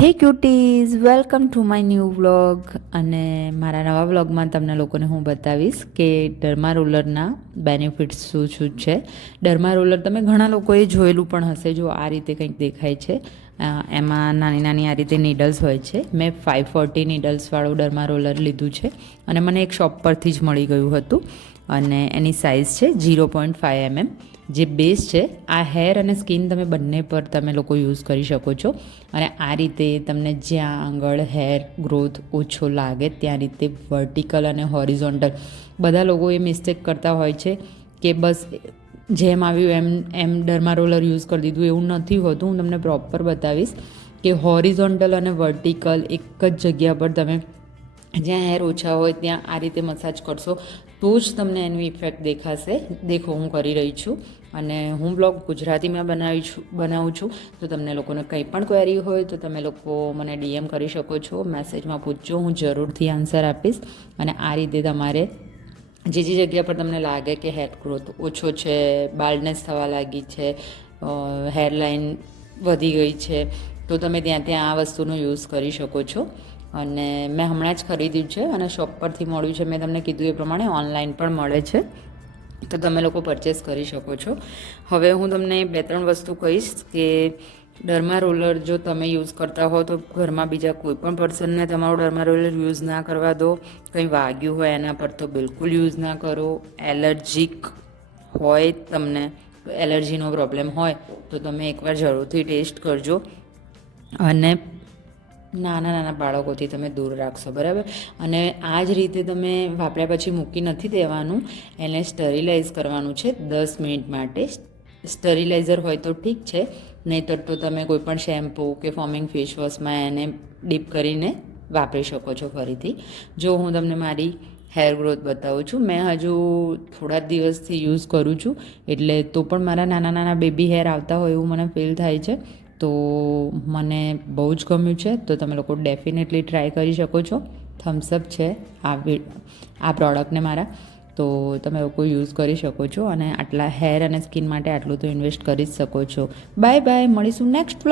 હે cuties, welcome to my new vlog. અને મારા નવા વ્લોગમાં તમને લોકોને હું બતાવીશ કે ડર્મા રોલરના બેનિફિટ્સ શું શું છે. ડર્મા રોલર તમે ઘણા લોકોએ જોયેલું પણ હશે. જો આ રીતે કંઈક દેખાય છે, એમાં નાની નાની આ રીતે નીડલ્સ હોય છે. મેં 540 નીડલ્સવાળું ડર્મા રોલર લીધું છે અને મને એક શોપ પરથી જ મળી ગયું હતું. અને એની સાઇઝ છે 0.5 mm. જે બેઝ છે, આ હેર અને સ્કિન તમે બંને પર તમે લોકો યુઝ કરી શકો છો. અને આ રીતે તમને જ્યાં આગળ હેર ગ્રોથ ઓછો લાગે ત્યાં રીતે વર્ટિકલ અને હોરિઝોન્ટલ. બધા લોકો એ મિસ્ટેક કરતા હોય છે કે બસ જેમ આવ્યું એમ ડર્મા રોલર યુઝ કરી દીધું. એવું નથી હોતું. હું તમને પ્રોપર બતાવીશ કે હોરિઝોન્ટલ અને વર્ટિકલ એક જ જગ્યા પર તમે જ્યાં હેર ઓછા હોય ત્યાં આ રીતે મસાજ કરશો તો જ તમને એનું ઇફેક્ટ દેખાશે. દેખો, હું કરી રહી છું અને હું બ્લોગ ગુજરાતીમાં બનાવું છું. તો તમને લોકોને કંઈ પણ ક્વેરી હોય તો તમે લોકો મને DM કરી શકો છો, મેસેજમાં પૂછજો, હું જરૂરથી આન્સર આપીશ. અને આ રીતે તમારે જે જગ્યા પર તમને લાગે કે હેર ગ્રોથ ઓછો છે, બાલ્ડનેસ થવા લાગી છે, હેરલાઇન વધી ગઈ છે, તો તમે ત્યાં આ વસ્તુનો યુઝ કરી શકો છો. અને મેં હમણાં જ ખરીદ્યું છે અને શોપ પરથી મળ્યું છે. મેં તમને કીધું એ પ્રમાણે ઓનલાઈન પણ મળે છે, તો તમે લોકો પરચેસ કરી શકો છો. હવે હું તમને 2-3 વસ્તુ કહીશ કે ડર્મા રોલર જો તમે યુઝ કરતા હો તો ઘરમાં બીજા કોઈ પણ પર્સનને તમારું ડર્મા રોલર યુઝ ના કરવા દો. કંઈ વાગ્યું હોય એના પર તો બિલકુલ યુઝ ના કરો. એલર્જીક હોય તમને, એલર્જીનો પ્રોબ્લેમ હોય તો તમે એકવાર જરૂરથી ટેસ્ટ કરજો. અને નાના નાના બાળકોથી તમે દૂર રાખશો, બરાબર. અને આ જ રીતે તમે વાપર્યા પછી મૂકી નથી દેવાનું, એને સ્ટરીલાઇઝ કરવાનું છે 10 મિનિટ માટે. સ્ટરીલાઇઝર હોય તો ઠીક છે, નહીંતર તો તમે કોઈ પણ શેમ્પૂ કે ફોમિંગ ફેસવોશમાં એને ડીપ કરીને વાપરી શકો છો ફરીથી. જો હું તમને મારી હેર ગ્રોથ બતાવું છું. મેં હજુ થોડા જ દિવસથી યુઝ કરું છું, એટલે તો પણ મારા નાના નાના બેબી હેર આવતા હોય એવું મને ફીલ થાય છે. તો મને બહુ જ ગમ્યું છે, તો તમે લોકો ડેફિનેટલી ટ્રાય કરી શકો છો. થમ્સઅપ છે આ પ્રોડક્ટને મારા, તો તમે લોકો યુઝ કરી શકો છો. અને આટલા હેર અને સ્કિન માટે આટલું તો ઇન્વેસ્ટ કરી જ શકો છો. બાય બાય, મળીશું નેક્સ્ટ વ્લોગ.